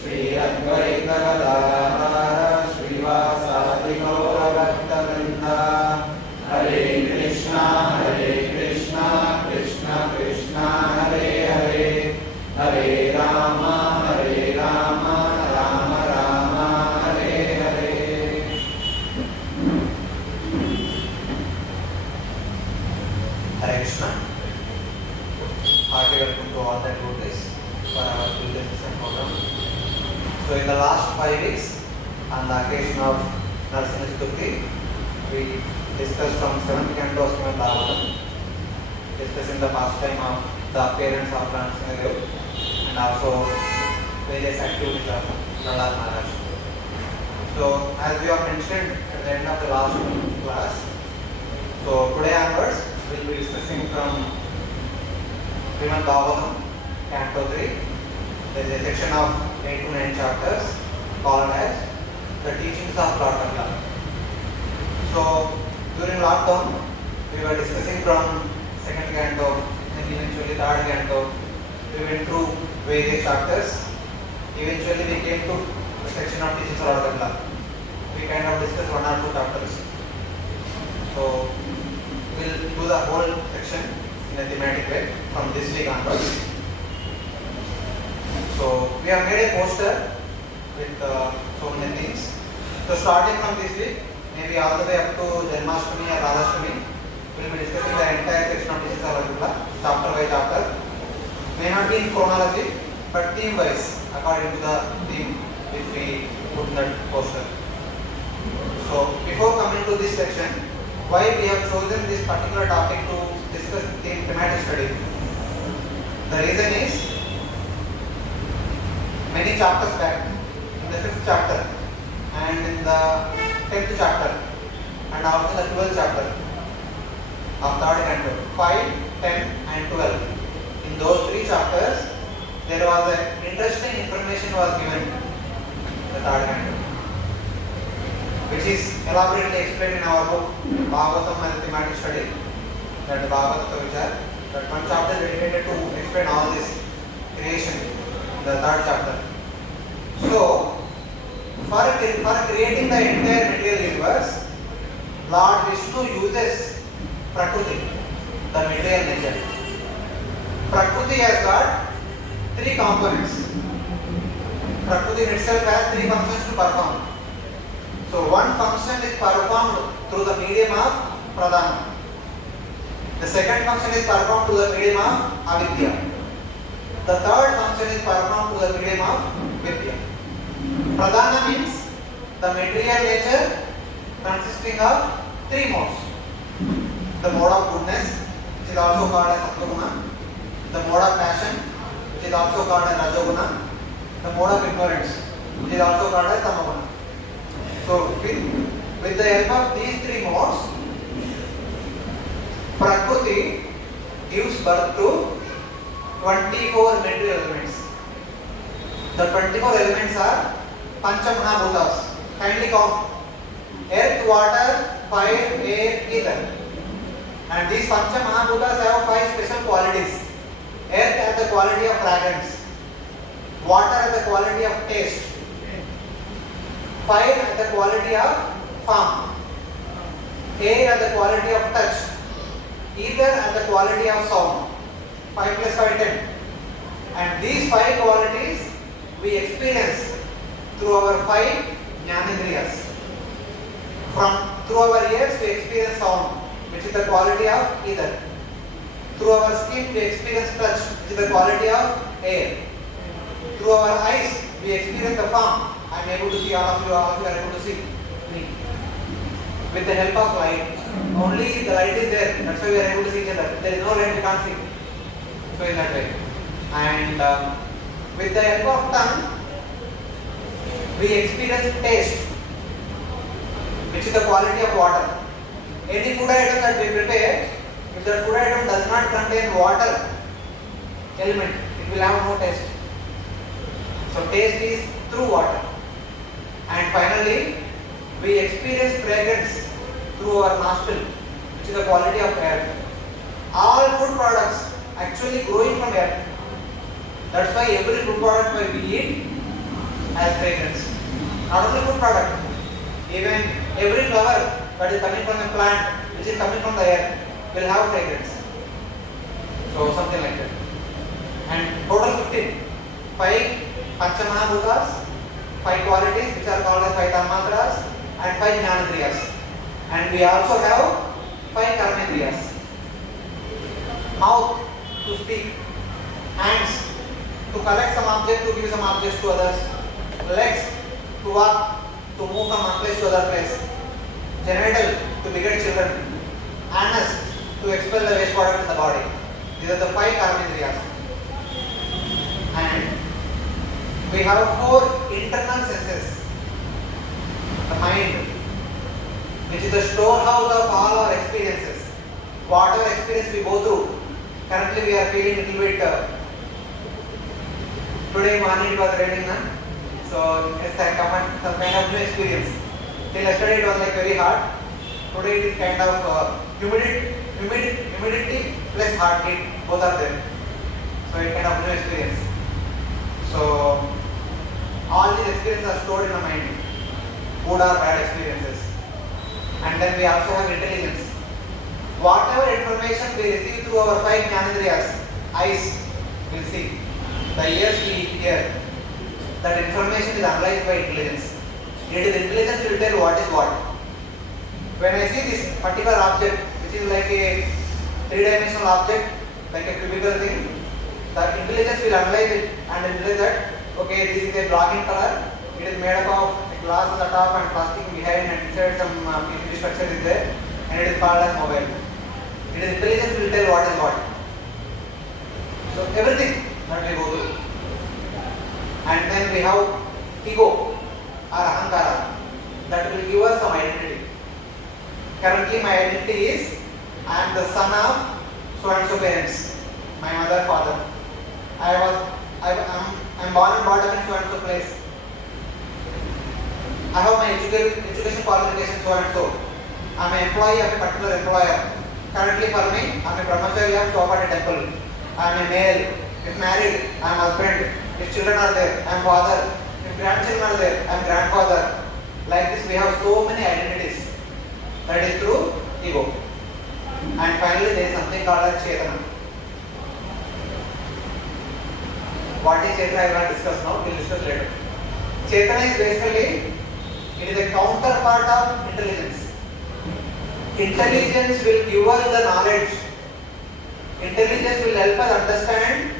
Shri Advaita Gadadhar श्रीवासादि गौरभक्तवृंद Hare Krishna Krishna Krishna Hare Hare Hare Ram Ram Ram Hare Hare. Hare Krishna. Hearty welcome to all the devotees for our Pilgrimage program. So in the last 5 weeks, on the occasion of Narasimha Chaturthi, we discussed from 7th canto of Srimad Bhagavatam, discussing the pastime of the appearance of Narasimha Dev and also various activities of Prahlad Maharaj. So as we have mentioned at the end of the last class, so today onwards we will be discussing from Srimad Bhagavatam, Canto 3. There is a section of 8 to 9 chapters called as the teachings of Lord Krishna. So during lockdown, we were discussing from 2nd canto and eventually 3rd canto. We went through various chapters. Eventually we came to the section of teachings of Lord Krishna. We kind of discussed 1 or 2 chapters. So we will do the whole section in a thematic way from this week onwards. So we have made a poster with so many things. So starting from this week, maybe all the way up to Janmashtami or Radhashtami, we will be discussing the entire section of teachings of Lord Krishna, chapter by chapter. May not be in chronology, but theme wise, according to the theme which we put in that poster. So before coming to this section, why we have chosen this particular topic to discuss in thematic study? The reason is, many chapters back, in the 5th chapter and in the 10th chapter and also the 12th chapter of 3rd canto, 5, 10 and 12. In those 3 chapters, there was an interesting information was given in the 3rd canto, which is elaborately explained in our book Bhagavatam and Thematic Study, that Bhagavata Vichar. That one chapter is dedicated to explain all this creation in the 3rd chapter. So, for creating the entire material universe, Lord Vishnu uses Prakriti, the material nature. Prakriti has got 3 components. Prakriti in itself has 3 functions to perform. So one function is performed through the medium of Pradhana. The second function is performed through the medium of Avidya. The third function is performed through the medium of Vidya. Pradhana means the material nature consisting of 3 modes. The mode of goodness, which is also called as Sattva-guna. The mode of passion, which is also called as Rajo-guna. The mode of ignorance, which is also called as Tamo-guna. So with the help of these 3 modes, Prakriti gives birth to 24 material elements. The 24 elements are Pancha Mahabhutas. Kindly count: earth, water, fire, air, ether. And these Pancha Mahabhutas have 5 special qualities. Earth has the quality of fragrance, water has the quality of taste, fire has the quality of form, air has the quality of touch, ether has the quality of sound. 5 plus 5, 10. And these 5 qualities we experience through our 5 jnanendriyas. Through our ears we experience sound, which is the quality of ether. Through our skin we experience touch, which is the quality of air. Through our eyes we experience the form. I am able to see all of you are able to see me. With the help of light. Only the light is there, that's why we are able to see each other. If there is no light we can't see. So in that way. And with the help of tongue, we experience taste, which is the quality of water. Any food item that we prepare, if that food item does not contain water element, it will have no taste. So taste is through water. And finally, we experience fragrance through our nostril, which is the quality of air. All food products actually growing from air. That's why every food product we eat as fragrance. Not only food product, even every flower that is coming from a plant, which is coming from the air, will have fragrance. So something like that. And total 15. 5 Panchamahabhutas, 5 qualities which are called as 5 Tanmatras, and 5 Jnanendriyas. And we also have 5 Karmendriyas. Mouth to speak, hands to collect some object, to give some objects to others, legs to walk, to move from one place to other place, genital to beget children, anus to expel the waste product in the body. These are the 5 Karmendriyas. And we have 4 internal senses. The mind, which is the storehouse of all our experiences. Whatever experience we go through, currently we are feeling a little bit, today morning it was raining, so it's like some kind of new experience. Till yesterday it was like very hot. Today it is kind of humidity plus heartbeat, both are there. So it's kind of new experience. So all these experiences are stored in the mind, good or bad experiences. And then we also have intelligence. Whatever information we receive through our 5 Jnanendriyas, eyes will see, the ears will hear, that information is analyzed by intelligence. It is intelligence will tell what is what. When I see this particular object, which is like a 3-dimensional object, like a cubical thing, the intelligence will analyze it and realize that, okay, this is a black in color, it is made up of glass on the top and plastic behind, and inside some PCB structure is there, and it is called as mobile. It is intelligence will tell what is what. So everything that we go through. And then we have ego or ahankara, that will give us some identity. Currently my identity is, I am the son of so and so parents, my mother, father. I am born and brought up in so and so place. I have my education qualification so and so. I am an employee of a particular employer. Currently for me, I am a brahmachari of Chowpatty temple. I am a male. If married, I am husband. If children are there, I am father. If grandchildren are there, I am grandfather. Like this, we have so many identities. That is through ego. And finally, there is something called as Chetana. What is Chetana? I will not discuss now. We will discuss later. Chetana is basically, it is a counterpart of intelligence. Intelligence will give us the knowledge. Intelligence will help us understand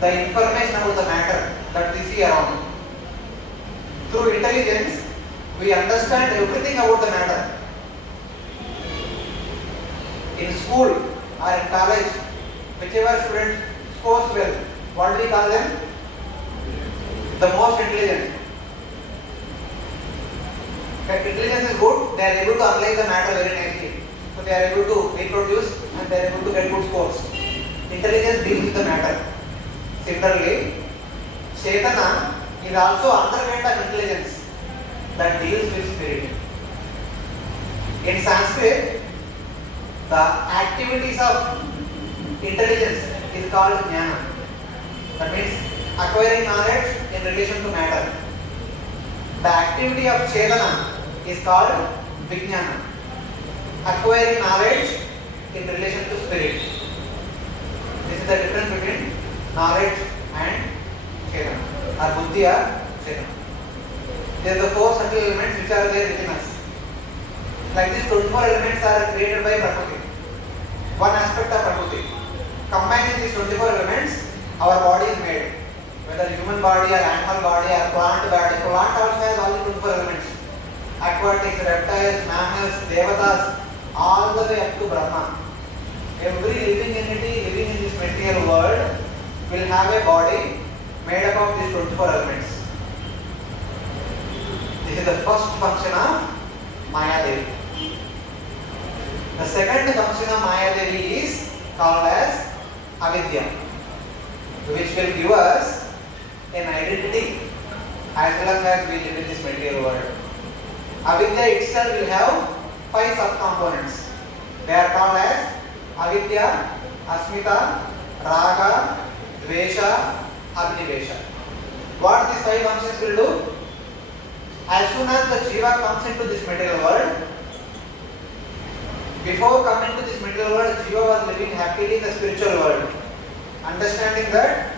the information about the matter that we see around. Through intelligence, we understand everything about the matter. In school or in college, whichever student scores well, what do we call them? The most intelligent. If intelligence is good, they are able to analyze the matter very nicely. So they are able to reproduce and they are able to get good scores. Intelligence deals with the matter. Similarly, Chetana is also another kind of intelligence that deals with spirit. In Sanskrit, the activities of intelligence is called jnana. That means acquiring knowledge in relation to matter. The activity of Chetana is called vijnana. Acquiring knowledge in relation to spirit. This is the difference between knowledge and Chetana, or buddhi or Chetana. There are the 4 subtle elements which are there within us. Like these 24 elements are created by Prakriti. One aspect of Prakriti. Combining these 24 elements, our body is made. Whether human body or animal body or plant body. Plant also has all the 24 elements. Aquatics, reptiles, mammals, devatas, all the way up to Brahma. Every living entity living in this material world will have a body made up of these 24 elements. This is the first function of Maya Devi. The second function of Maya Devi is called as Avidya, which will give us an identity as long as we live in this material world. Avidya itself will have 5 subcomponents. They are called as Avidya, Asmita, Raga, Dvesha, Abhinivesha. What these five functions will do? As soon as the jiva comes into this material world, before coming to this material world, jiva was living happily in the spiritual world, understanding that,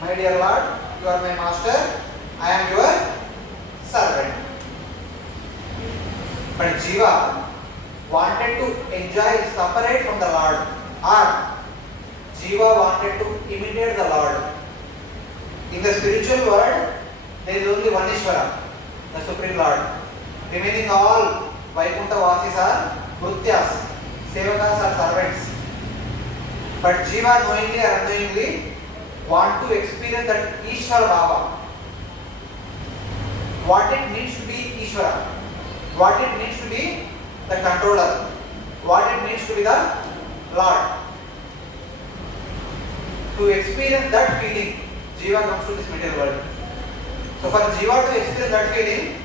my dear Lord, you are my master, I am your servant. But jiva wanted to enjoy separate from the Lord, or jiva wanted to imitate the Lord. In the spiritual world, there is only one Ishvara, the Supreme Lord. Remaining all Vaikuntha Vasis are Vrutyas, Sevakas are servants. But jiva knowingly or unknowingly want to experience that Ishvara Bhava. What it means to be Ishvara, what it means to be the controller, what it means to be the Lord. To experience that feeling, jiva comes to this material world. So for jiva to experience that feeling,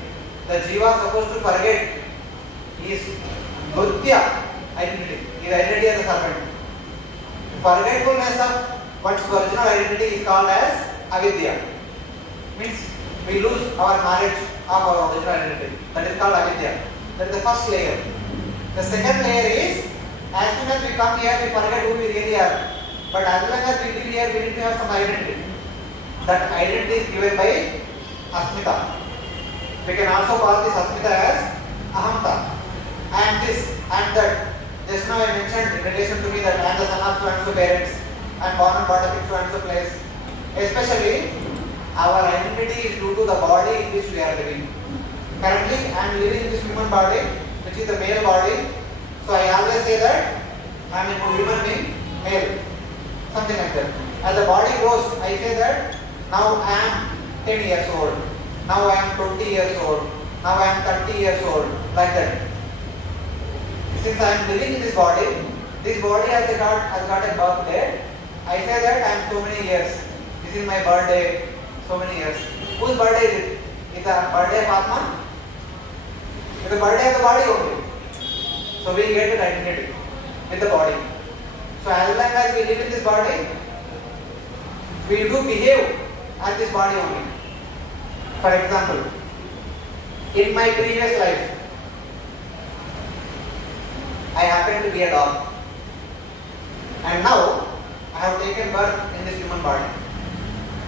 the jiva is supposed to forget his Nutya identity, his identity as a servant. Forgetfulness of one's original identity is called as avidya. Means we lose our knowledge of our original identity. That is called avidya. That is the first layer. The second layer is, as soon as we come here, we forget who we really are. But as long as we live here, we need to have some identity. That identity is given by asmita. We can also call this asmita as ahamta. I am this, I am that. Just now I mentioned in relation to me that I am the son of so and so parents. I am born and brought up in so and so place. Especially, our identity is due to the body in which we are living. Currently, I am living in this human body, which is the male body. So I always say that I am a human being, male. Something like that. As the body grows, I say that now I am 10 years old. Now I am 20 years old. Now I am 30 years old. Like that. Since I am living in this body has got a birth date. I say that I am so many years. This is my birthday, so many years. Whose birthday is it? Is the birthday of Atma? It's the birthday of the body only. So we get an identity with the body. So as long as we live in this body, we do behave as this body only. For example, in my previous life, I happen to be a dog. And now, I have taken birth in this human body.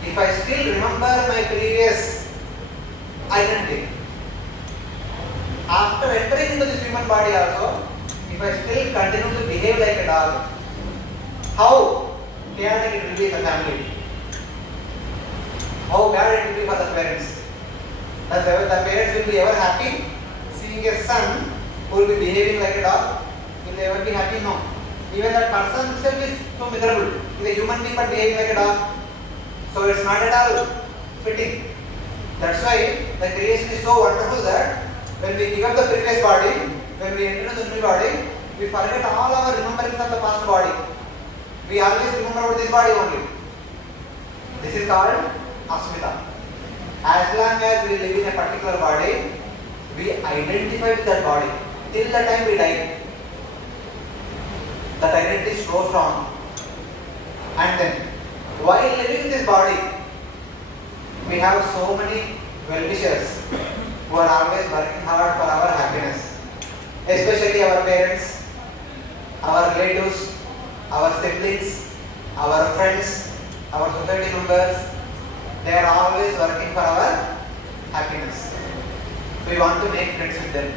If I still remember my previous identity, after entering into this human body also, if I still continue to behave like a dog, how chaotic it will be in the family? How bad it will be for the parents? The parents will be ever happy seeing a son who will be behaving like a dog? Will they ever be happy? No. Even that person himself is so miserable. He is a human being but behaving like a dog. So it's not at all fitting. That's why the creation is so wonderful that when we give up the previous body, when we enter into the new body, we forget all our remembrance of the past body. We always remember about this body only. This is called asmita. As long as we live in a particular body, we identify with that body till the time we die. That identity is so strong. And then, while living in this body, we have so many well-wishers who are always working hard for our happiness. Especially our parents, our relatives, our siblings, our friends, our society members. They are always working for our happiness. We want to make friends with them.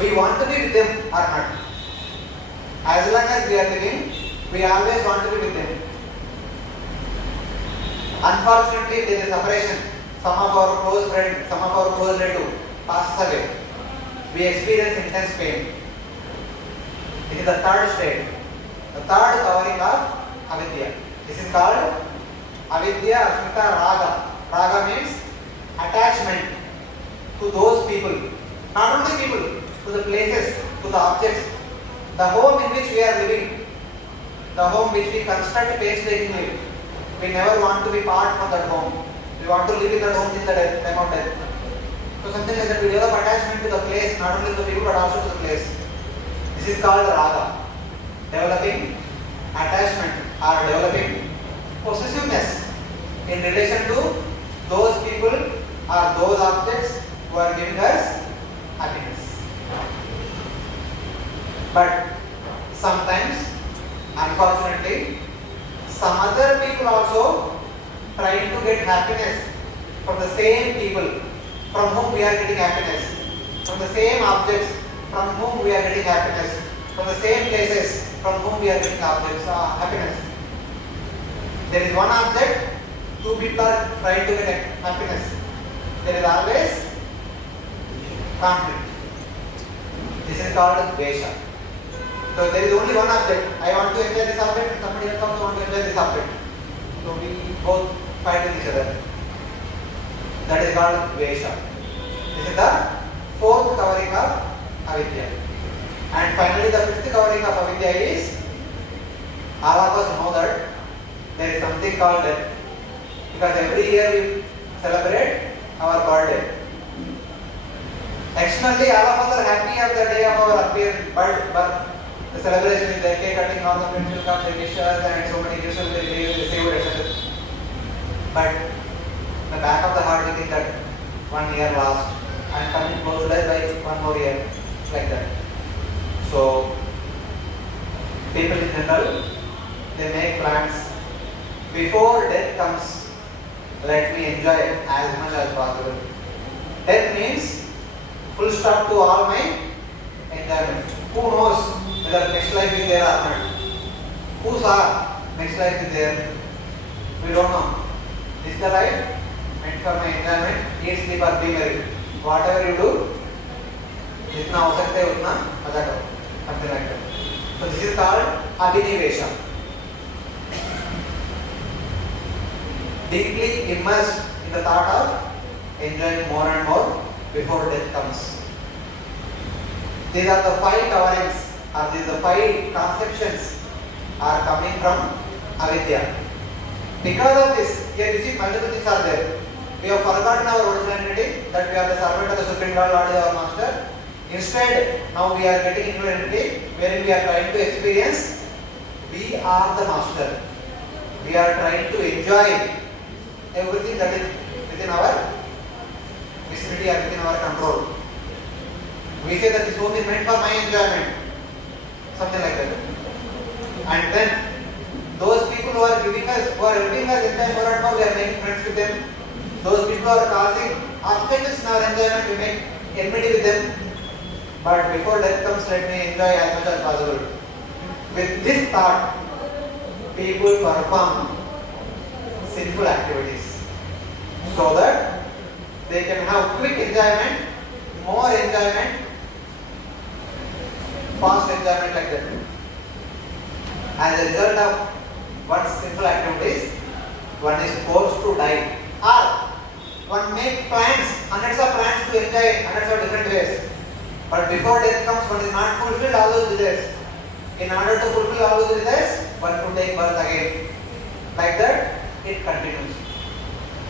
We want to be with them or not. As long as we are living, we always want to be with them. Unfortunately, there is a separation. Some of our close friends, some of our close relatives passes away. We experience intense pain. This is the third state. The third covering of avidya. This is called avidya, asmita, raga. Raga means attachment to those people. Not only people, to the places, to the objects. The home in which we are living, the home which we construct painstakingly. We never want to be part from that home. We want to live in that home till the time of death. So something like that, we develop attachment to the place, not only to the people but also to the place. This is called raga. Developing attachment or developing possessiveness in relation to those people or those objects who are giving us happiness. But sometimes, unfortunately, some other people also trying to get happiness from the same people from whom we are getting happiness, from the same objects from whom we are getting happiness, from the same places from whom we are getting happiness. There is one object, two people are trying to get happiness. There is always conflict. This is called Dvesha. So there is only one object. I want to enjoy this object and somebody else also wants to enjoy this object. So we both fight with each other. That is called Dvesha. This is the fourth covering of Avidya. And finally the fifth covering of Avidya is, all of us know that there is something called death. Because every year we celebrate our birthday. Externally all of us are happy of the day of our birth. The celebration is there, cake cutting, all the friends will come, they wish us, and so many gifts will be received, etc. But in the back of the heart we think that 1 year lost and coming close by 1 more year, like that. So people in general, they make plans. Before death comes, let me enjoy it as much as possible. Death means full stop to all my enjoyment. Who knows whether next life is there or not? Who saw next life is there? We don't know. This is the life meant for my enjoyment. Eat, sleep or be merry. Whatever you do, जितना हो सकता है उतना मजा करो. Something like that. So this is called Abhinivesha. Deeply immersed in the thought of enjoying more and more before death comes. These are the 5 coverings, or these are the 5 conceptions are coming from Avidya. Because of this, here you see multiple things are there. We have forgotten our original identity, that we are the servant of the Supreme Lord, Lord is our master. Instead, now we are getting into identity wherein we are trying to experience we are the master. We are trying to enjoy everything that is within our vicinity or within our control. We say that this home is meant for my enjoyment. Something like that. And then those people who are giving us, who are helping us enjoy more and more, we are making friends with them. Those people who are causing obstacles in our enjoyment, we make enmity with them. But before death comes, let me enjoy as much as possible. With this thought, people perform sinful activities so that they can have quick enjoyment, more enjoyment, fast enjoyment like that. As a result of one's sinful activities, one is forced to die. Or one makes plans, hundreds of plans to enjoy hundreds of different ways. But before death comes, one is not fulfilled all those desires. In order to fulfill all those desires, one could take birth again. Like that, it continues.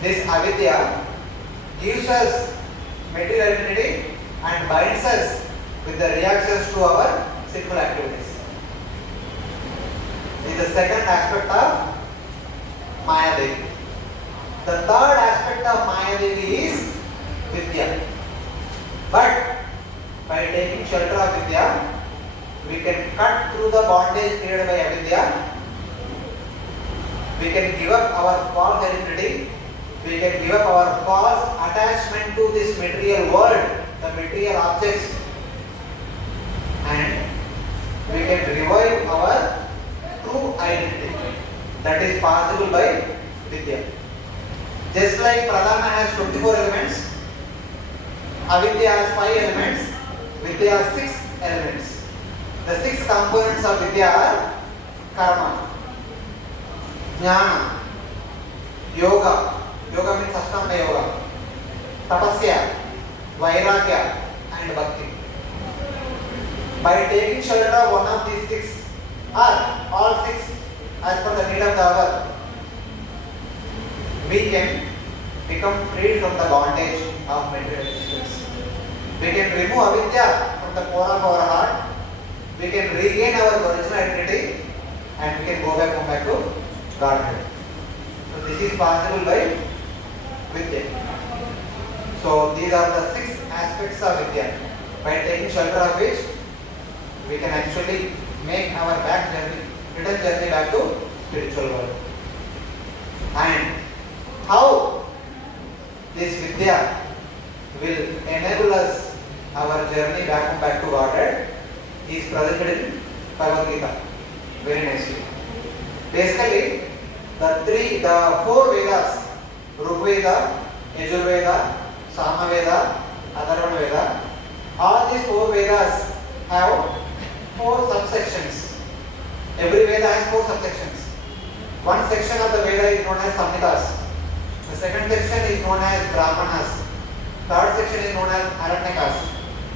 This avidya gives us material identity and binds us with the reactions to our sinful activities. This is the second aspect of Mayadevi. The third aspect of Mayadevi is Vidya. But by taking shelter of Vidya, we can cut through the bondage created by Avidya. We can give up our false identity. We can give up our false attachment to this material world, the material objects, and we can revive our true identity. That is possible by Vidya. Just like Pradhana has 24 elements, Avidya has 5 elements, Vidya has 6 elements. The 6 components of Vidya are Karma, Jnana, Yoga. Yoga means Ashtanga Yoga, Tapasya, Vairagya and Bhakti. By taking shelter of one of these 6 or all 6 as per the need of the hour, we can become freed from the bondage of material existence. We can remove avidya from the core of our heart. We can regain our original identity and we can go back home back to Godhead. So this is possible by Vidya. So these are the 6 aspects of Vidya. By taking shelter of which we can actually make our return journey back to spiritual world. And how this Vidya will enable us our journey back to Godhead is presented in Bhagavad Gita very nicely. Basically, the 4 Vedas, Rig Veda, Yajur Veda, Sama Veda, Atharvana Veda, all these 4 Vedas have 4 subsections. Every Veda has 4 subsections. One section of the Veda is known as Samhitas. The second section is known as Brahmanas. Third section is known as Aranyakas.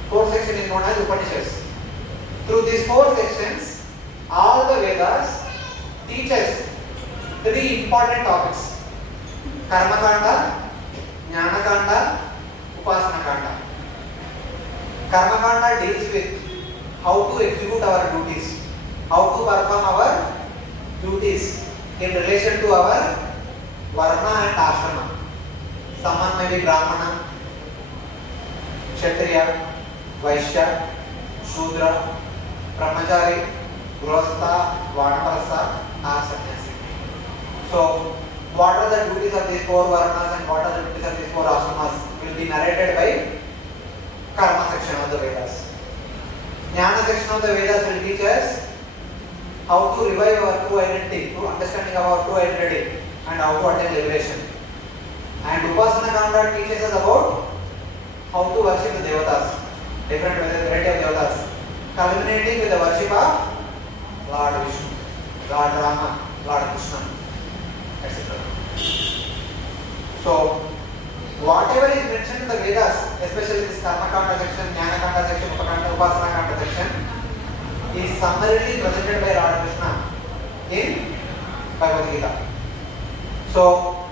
Fourth section is known as Upanishads. Through these 4 sections, all the Vedas teach us 3 important topics: Karma Kanda, Jnana Kanda, Upasana Kanda. Karma Kanda deals with how to execute our duties, how to perform our duties in relation to our Varna and Ashrama. Someone may be Brahmana, Kshatriya, Vaishya, Shudra, Brahmachari, Grihastha, Vanaprastha, or Sannyasi. So, what are the duties of these 4 Varnas and what are the duties of these 4 Ashramas will be narrated by Karma section of the Vedas. Jnana section of the Vedas will teach us how to revive our true identity, to understanding of our true identity, and how to attain liberation. And Upasana Kanda teaches us about how to worship the Devatas, different variety of Devatas, culminating with the worship of Lord Vishnu, Lord Rama, Lord Krishna, etc. So, whatever is mentioned in the Vedas, especially this Karma Kanda section, Jnana Kanda section, Upasana Kanda section, is summarily presented by Lord Krishna in Bhagavad Gita. So,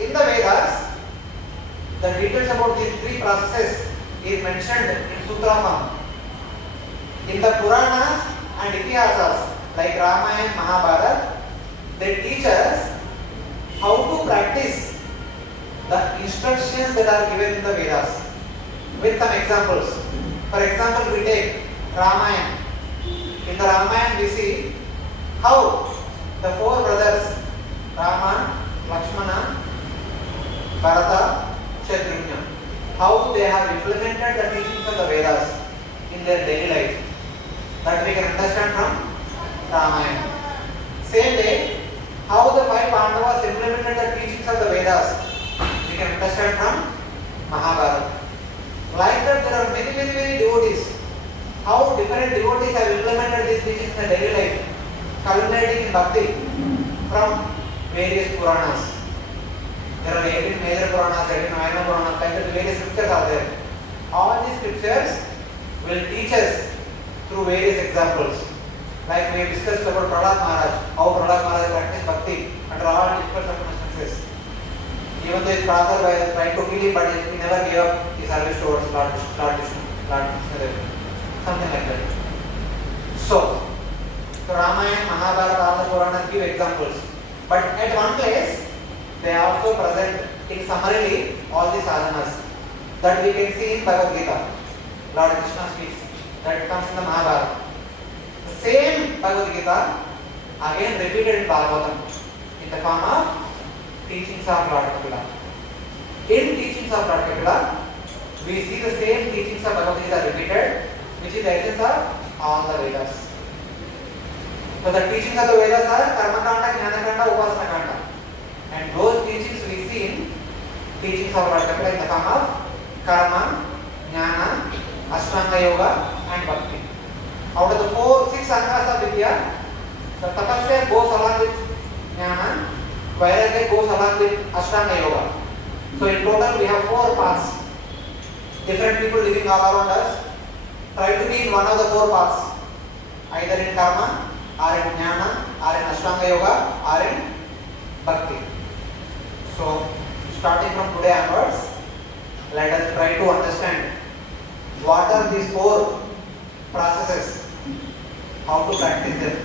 in the Vedas, the details about these 3 processes is mentioned in Sutra form. In the Puranas and Itihasas, like Ramayana and Mahabharata, they teach us how to practice the instructions that are given in the Vedas with some examples. For example, we take Ramayana. In the Ramayana, we see how the 4 brothers, Rama, Lakshmana, Bharata, Shatrugna, how they have implemented the teachings of the Vedas in their daily life. That we can understand from Ramayana. Same way, how the 5 Pandavas implemented the teachings of the Vedas, we can understand from Mahabharata. Like that, there are many devotees. How different devotees have implemented these teachings in their daily life, culminating in bhakti from various Puranas. There are 18 major Puranas, 18 minor Puranas, like that various scriptures are there. All these scriptures will teach us through various examples. Like we discussed about Prahlad Maharaj, how Prahlad Maharaj practiced bhakti under all different circumstances. Even though his father was trying to kill him, but he never gave up his service towards Lord Krishna. Something like that. So Ramayana, Mahabharata, all the Puranas give examples. But at one place, they also present in summarily all the sadhanas that we can see in Bhagavad Gita. Lord Krishna speaks. That comes in the Mahabharata. The same Bhagavad Gita again repeated in Bhagavatam in the form of teachings of Lord Kapila. In teachings of Lord Kapila, we see the same teachings of Bhagavad Gita repeated, which is the essence of all the Vedas. So the teachings of the Vedas are Karma Kanda, Jnana Kanda, Upasana Kanda. And those teachings we see in teachings of Lord Kapila in the form of Karma, Jnana, Ashtanga Yoga and Bhakti. Out of the 6 angas of Vidya, the Tapasya goes along with Jnana, Vairagya goes along with Ashtanga Yoga. So in total we have 4 paths. Different people living all around us try to be in one of the 4 paths, either in Karma, or in Jnana, or in Ashtanga Yoga, or in Bhakti. So starting from today onwards, let us try to understand what are these 4 processes, how to practice them,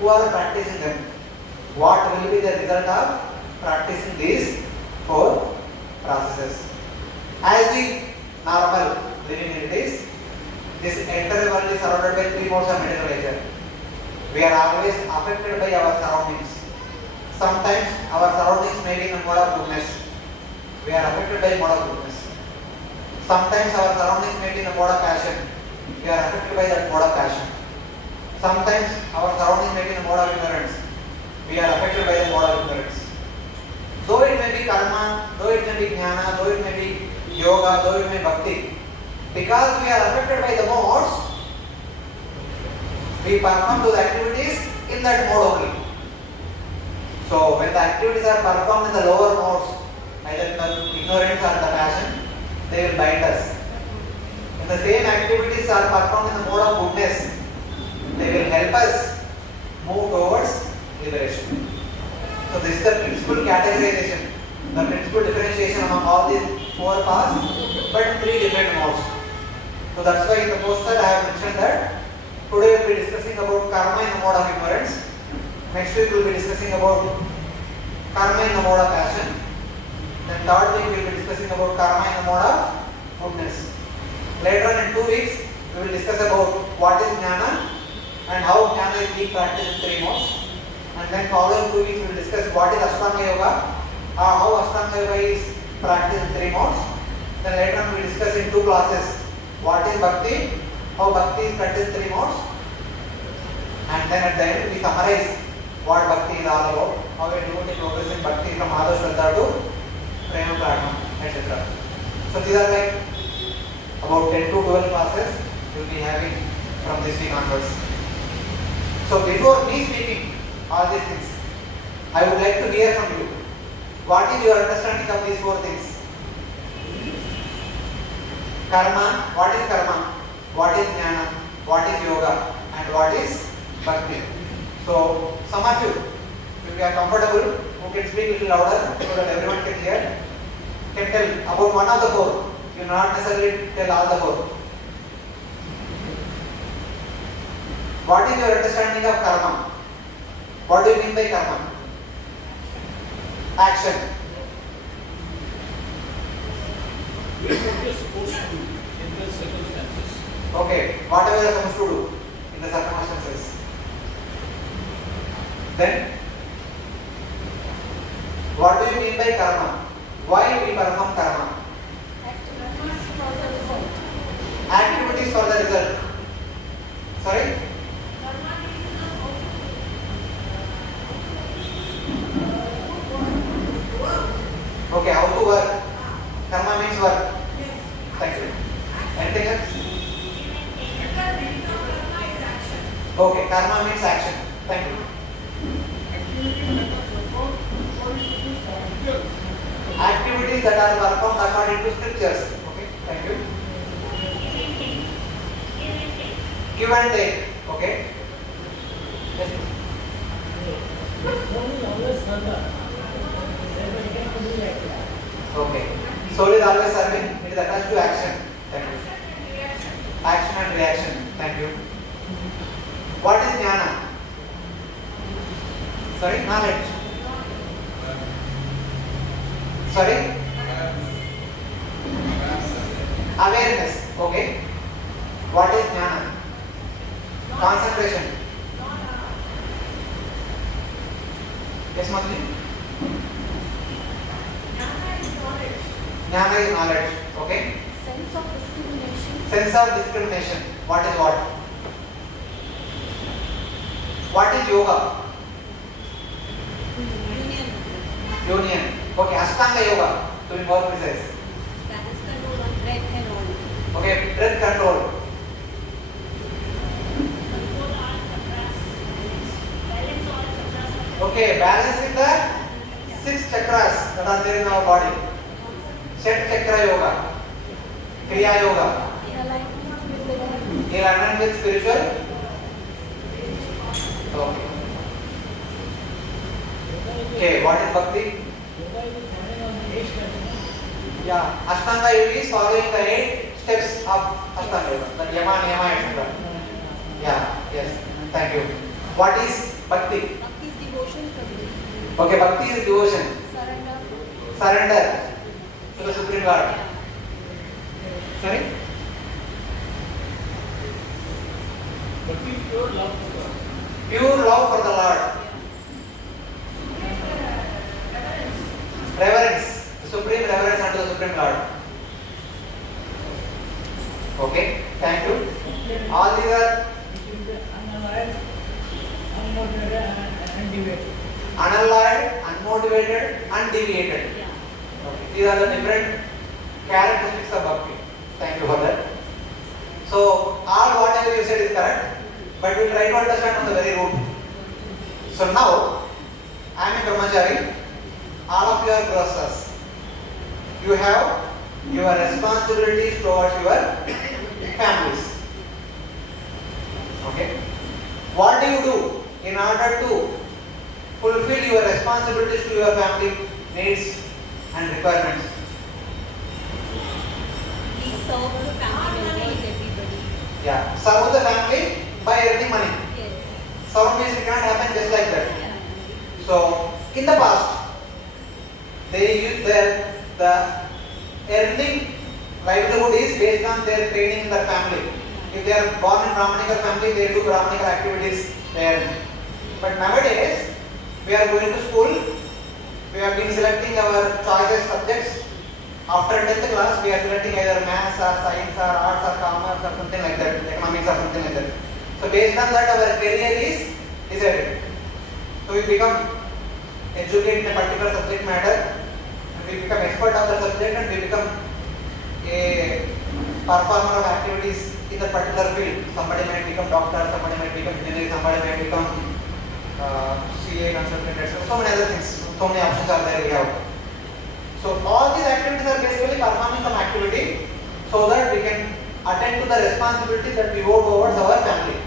who are practicing them, what will be the result of practicing these 4 processes. As we normal living entities, this entire world is surrounded by three modes of material nature. We are always affected by our surroundings. Sometimes our surroundings may be in a mode of goodness. We are affected by mode of goodness. Sometimes our surroundings may be in a mode of passion. We are affected by that mode of passion. Sometimes our surroundings may be in a mode of ignorance. We are affected by the mode of ignorance. Though it may be karma, though it may be jnana, though it may be yoga, though it may be bhakti, because we are affected by the modes, we perform those activities in that mode only. So when the activities are performed in the lower modes, either in the ignorance or the passion, they will bind us. When the same activities are performed in the mode of goodness, they will help us move towards liberation. So this is the principal categorization, the principal differentiation among all these four paths, but in three different modes. So that's why in the poster I have mentioned that today we will be discussing about karma in the mode of ignorance. Next week we will be discussing about karma in the mode of passion. Then third week we will be discussing about karma in the mode of goodness. Later on in 2 weeks we will discuss about what is jnana and how jnana is being practiced in three modes. And then following 2 weeks we will discuss what is Ashtanga Yoga, how Ashtanga Yoga is practiced in three modes. Then later on we will discuss in 2 classes what is Bhakti, how Bhakti is practiced in three modes. And then at the end we summarize what Bhakti is all about, how we do the progress in Bhakti from Madhav Shraddha to Prema Prarthana, etc. So these are like about 10 to 12 classes we will be having from this week onwards. So before me speaking all these things, I would like to hear from you. What is your understanding of these 4 things? Karma, what is karma? What is jnana? What is yoga? And what is bhakti? So some of you, if you are comfortable, who can speak a little louder so that everyone can hear, can tell about one of the 4. You not necessarily tell all the 4. What is your understanding of karma? What do you mean by karma? Action. Do what you're supposed to do in the circumstances. Okay, whatever you are supposed to do in the circumstances. Then, what do you mean by karma? Why we perform karma? Activities for the result. Sorry? Okay, how to work? Karma means work. Thank you. Anything else? Okay, karma means action. Thank you. Activities that are performed according to scriptures. Okay, thank you. Give and take. Okay. Yes. Okay. Soul is always serving. It is attached to action. Thank you. Action and reaction. Thank you. What is jnana? Sorry, knowledge. Sorry? Awareness. Okay. What is jnana? Concentration. Yes, Madhuri? Jnana is knowledge. Okay. Sense of discrimination. Sense of discrimination. What is what? What is yoga? Union. Okay, Ashtanga Yoga, to be more precise. That is control on breath and all. Okay, breath control. Okay, balancing the 6 chakras that are there in our body. Shat chakra yoga, Kriya yoga. In alignment with spiritual. Okay. Okay, what is bhakti? Yeah, Ashtanga Yoga is following the 8 steps of Ashtanga Yoga, the Yama, Niyama, etc. Yeah, yes, thank you. What is bhakti? Bhakti is devotion to me. Okay, bhakti is devotion. Surrender. Surrender. to the Supreme Lord. Sorry? But we pure love for God. Pure love for the Lord. Reverence. The supreme reverence unto the Supreme Lord. Okay, thank you. All these are unalloyed, unmotivated, undeviated. Yeah. Okay. These are the different characteristics of bhakti. Thank you for that. So, all whatever you said is correct, but we'll try to understand from the very root. So now, I am a brahmachari. All of you are grostas. You have your responsibilities towards your families. Okay. What do you do in order to fulfill your responsibilities to your family needs and requirements? We serve the family members, everybody. Yeah, serve the family by earning money. Yes. Serve means it cannot happen just like that. Yeah. So, in the past, they use the earning livelihood is based on their training in the family. If they are born in Brahmanical family, they do Brahmanical activities there. But nowadays, we are going to school. We have been selecting our choices subjects. After 10th class, we are selecting either maths or science or arts or commerce or something like that, economics or something like that. So based on that, our career is decided. So we become educated in a particular subject matter, and we become expert of the subject, and we become a performer of activities in that particular field. Somebody might become doctor, somebody might become engineer, somebody might become CA consultant, etc. So many other things. So many options are there we have. So all these activities are basically performing some activity so that we can attend to the responsibilities that we owe towards our family.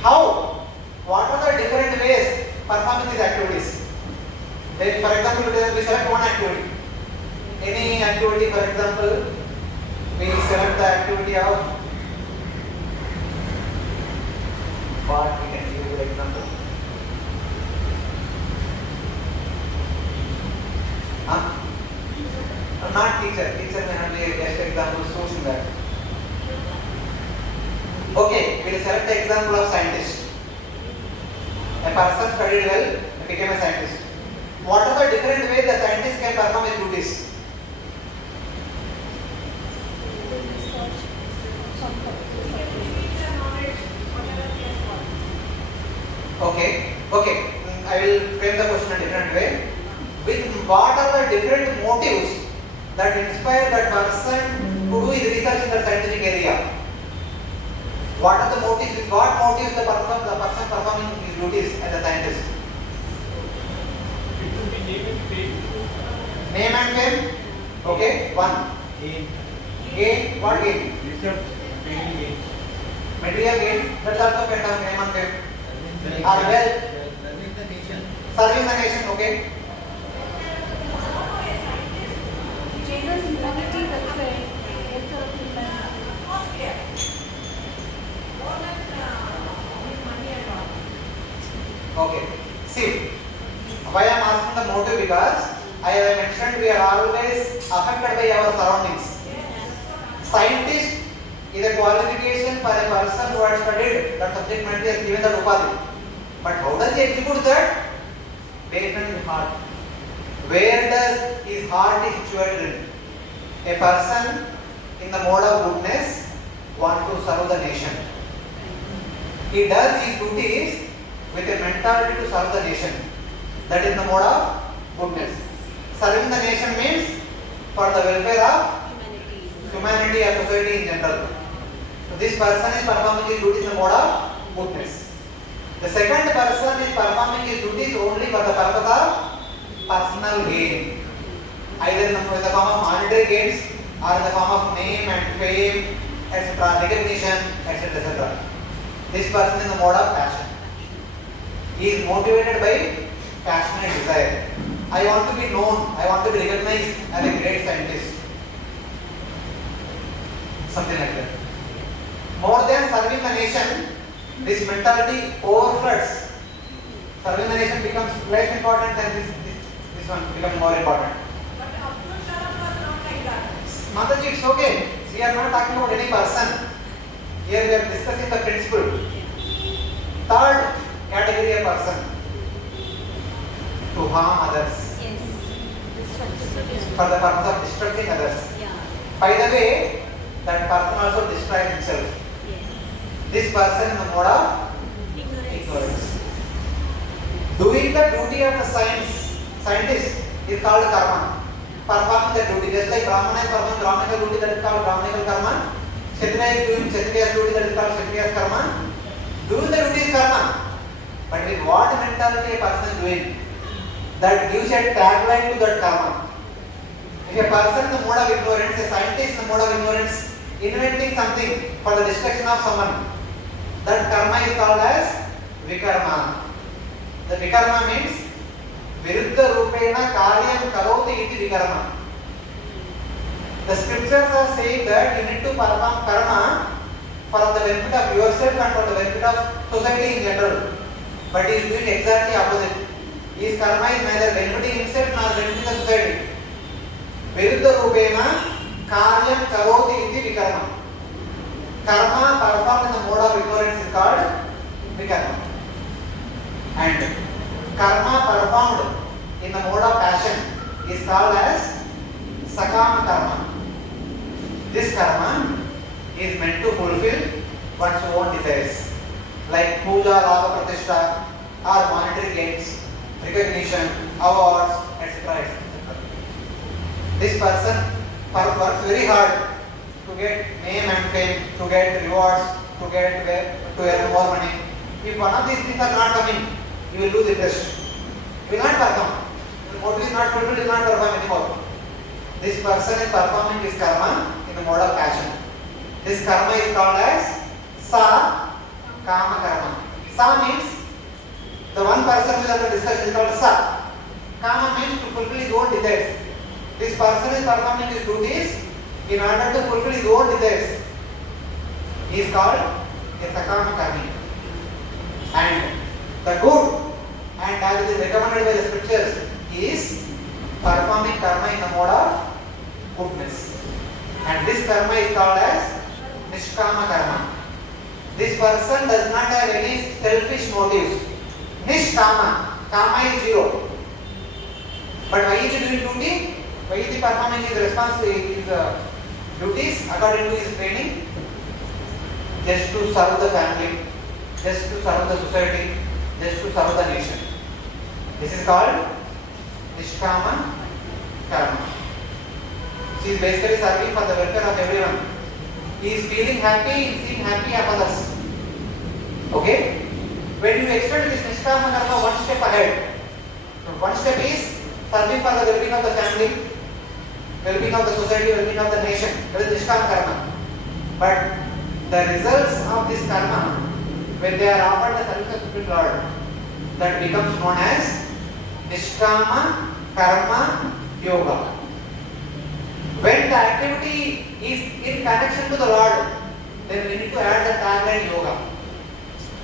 How? What are the different ways performing these activities? Then, for example, we select one activity. Any activity, for example, we select the activity of what we can give an example. Huh? Not teacher. Teacher may not be a best example sourcing that. Okay, we will select the example of scientist. A person studied well and became a scientist. What are the different ways the scientist can perform his duties? Okay. I will frame the question in a different way. With what are the different motives that inspire that person to do his research in the scientific area? What are the motives? With what motives the person performing his duties as a scientist? It will be name and fame. Name and fame. Okay. One. Gain. What gain? Research, training gain. Material gain. That's also kind of name and fame. Or wealth. Serving the nation. Okay. General humanity welfare, welfare of humanity. Okay. See, why I am asking the motive because I have mentioned we are always affected by our surroundings. Scientist is a qualification for a person who has studied that subject matter is given the upadhi. But how does he execute that? Based on his heart. Where does his heart is situated in? A person in the mode of goodness wants to serve the nation. He does his duties with a mentality to serve the nation. That is the mode of goodness. Serving the nation means for the welfare of humanity or society in general. So this person is performing his duties in the mode of goodness. The second person is performing his duties only for the purpose of personal gain, either in the form of monetary gains or in the form of name and fame, etc., recognition, etc., etc. This person is in the mode of passion. He is motivated by passionate desire. I want to be known, I want to be recognized as a great scientist. Something like that. More than serving the nation, this mentality overfloods. Serving the nation becomes less important than this one becomes more important. Mataji, it's okay. We are not talking about any person. Here we are discussing the principle. Third category of person. To harm others. Yes. For the purpose of destructing others. Yeah. By the way, that person also destroys himself. Yes. This person in the mode of ignorance. Doing the duty of the scientist is called karma. Performing the duty, just like Brahmana is performing Brahmanical duty, that is called Brahmanical karma. Kshatriya is doing Kshatriya's duty, that is called Kshatriya's karma. Doing the duty is karma. But with what mentality a person is doing, that gives a tagline to that karma. If a person in the mode of ignorance, a scientist in the mode of ignorance, inventing something for the destruction of someone, that karma is called as vikarma. The vikarma means viruddha rupena karyam karoti iti vikarma. The scriptures are saying that you need to perform karma for the benefit of yourself and for the benefit of society in general. But he is doing exactly opposite. His karma is neither benefiting himself nor benefiting the society. Viruddha rupena karyam karoti iti vikarma. Karma performed in the mode of ignorance is called vikarma. And karma performed in the mode of passion is called as sakama karma. This karma is meant to fulfill one's own desires, like puja, lava, pratishtha, or monetary gains, recognition, awards, etc. etc. This person works very hard to get name and fame, to get rewards, to earn more money. If one of these things are not coming, you will lose interest. You will not perform. The motive is not fulfilled, you will not perform anymore. This person is performing his karma in the mode of passion. This karma is called as sa kama karma. Sa means the one person who is under discussion is called sa. Kama means to fulfill his own desires. This person is performing his duties in order to fulfill his own desires. He is called a sakama karmi. And the good, and as it is recommended by the scriptures, is performing karma in the mode of goodness. And this karma is called as nishkama karma. This person does not have any selfish motives. Nishkama, kama is zero. But why is he doing duty? Why is he performing his responsibility, his duties according to his training? Just to serve the family, just to serve the society, just to serve the nation. This is called nishkama karma. He is basically serving for the welfare of everyone. He is feeling happy in seeing happy of others. Okay? When you extend this nishkama karma one step ahead, so one step is serving for the well-being of the family, well-being of the society, well-being of the nation. That is nishkama karma. But the results of this karma, when they are offered the service of Supreme Lord, that becomes known as nishkama karma yoga. When the activity is in connection to the Lord, then we need to add the tagline yoga.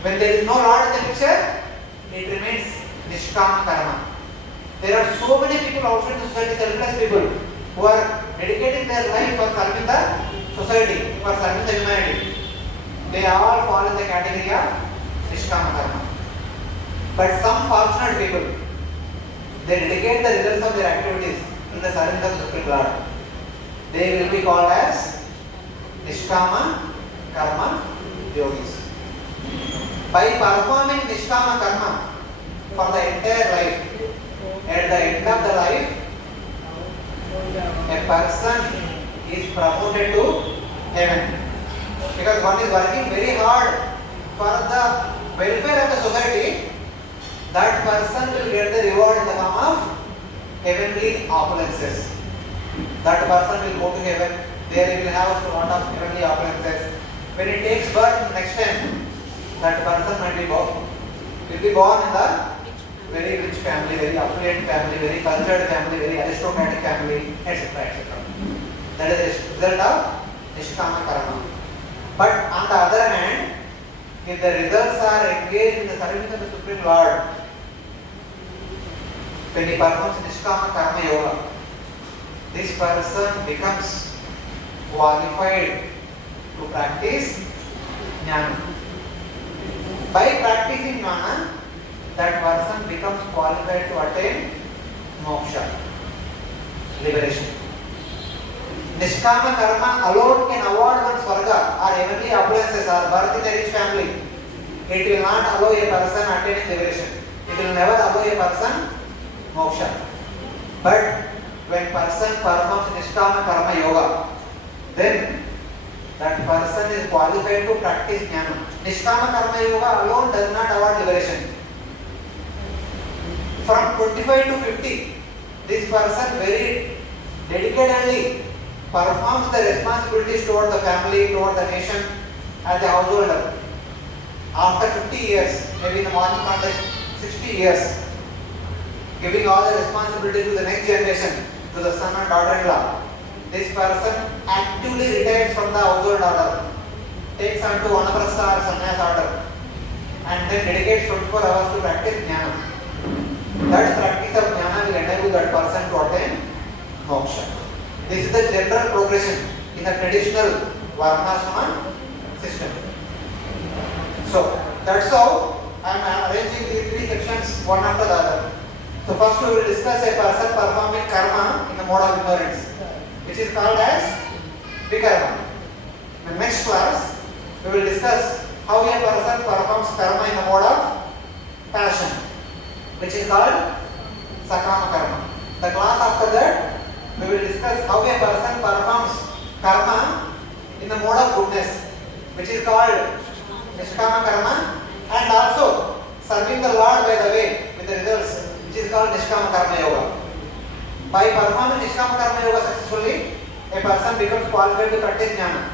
When there is no Lord in the picture, it remains nishkama karma. There are so many people outside the society, selfless people, who are dedicating their life for serving the society, for serving the humanity. They all fall in the category of nishkama karma. But some fortunate people, they dedicate the results of their activities to the service of the Supreme Lord. They will be called as nishkama karma yogis. By performing nishkama karma for the entire life, at the end of the life, a person is promoted to heaven. Because one is working very hard for the welfare of the society, that person will get the reward in the form of heavenly opulences. That person will go to heaven, there he will have a lot of heavenly opulences. When he takes birth next time, that person might be born, will be born in the very rich family, very affluent family, very cultured family, very aristocratic family, etc. etc. That is the result of nishkama karma. But on the other hand, if the results are engaged in the service of the Supreme Lord, when he performs nishkama karma yoga, this person becomes qualified to practice jnana. By practicing jnana, that person becomes qualified to attain moksha, liberation. Nishkama karma alone can award one swarga or heavenly opulences or birth in a rich family. It will not allow a person attaining liberation. It will never allow a person moksha. But when person performs Nishkama karma yoga, then that person is qualified to practice jnana. Nishkama karma yoga alone does not award liberation. From 25 to 50, this person very dedicatedly performs the responsibilities toward the family, toward the nation, as a householder. After 50 years, maybe in the morning context, 60 years, giving all the responsibility to the next generation, to the son and daughter-in-law. This person actively retires from the household order, takes on to Vanaprastha or Sannyas order, and then dedicates 24 hours to practice jnana. That practice of jnana will enable that person to attain moksha. This is the general progression in the traditional Varnashrama system. So, that's how I am arranging these three sections one after the other. So, first we will discuss a person performing karma in the mode of ignorance, which is called as vikarma. In the next class, we will discuss how a person performs karma in the mode of passion, which is called sakama karma. The class after that, we will discuss how a person performs karma in the mode of goodness, which is called nishkama karma, and also serving the Lord by the way with the results, which is called nishkama karma yoga. By performing nishkama karma yoga successfully, a person becomes qualified to practice jnana.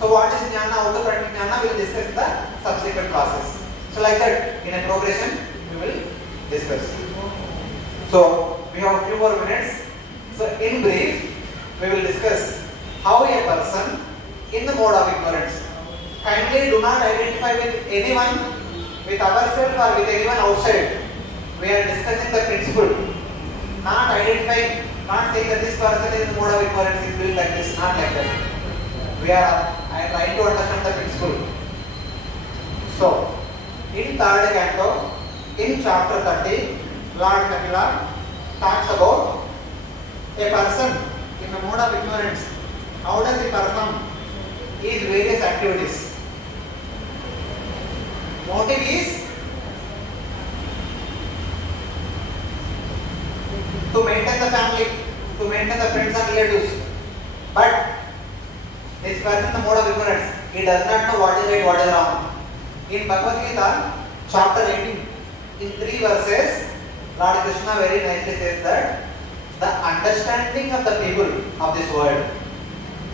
So what is jnana, how to practice jnana, we will discuss in the subsequent classes. So like that, in a progression, we will discuss. So we have a few more minutes. So in brief, we will discuss how a person in the mode of ignorance. Kindly do not identify with anyone, with ourselves or with anyone outside. We are discussing the principle. Not identifying, not saying that this person is in the mode of ignorance, is doing like this, not like that. I am trying to understand the principle. So, in third canto, in chapter 30, Lord Kapila talks about a person in the mode of ignorance. How does he perform his various activities? Motive is to maintain the family, to maintain the friends and relatives. But this person in the mode of ignorance, he does not know what is right, what is wrong. In Bhagavad Gita, chapter 18, in 3 verses, Lord Krishna very nicely says that the understanding of the people of this world,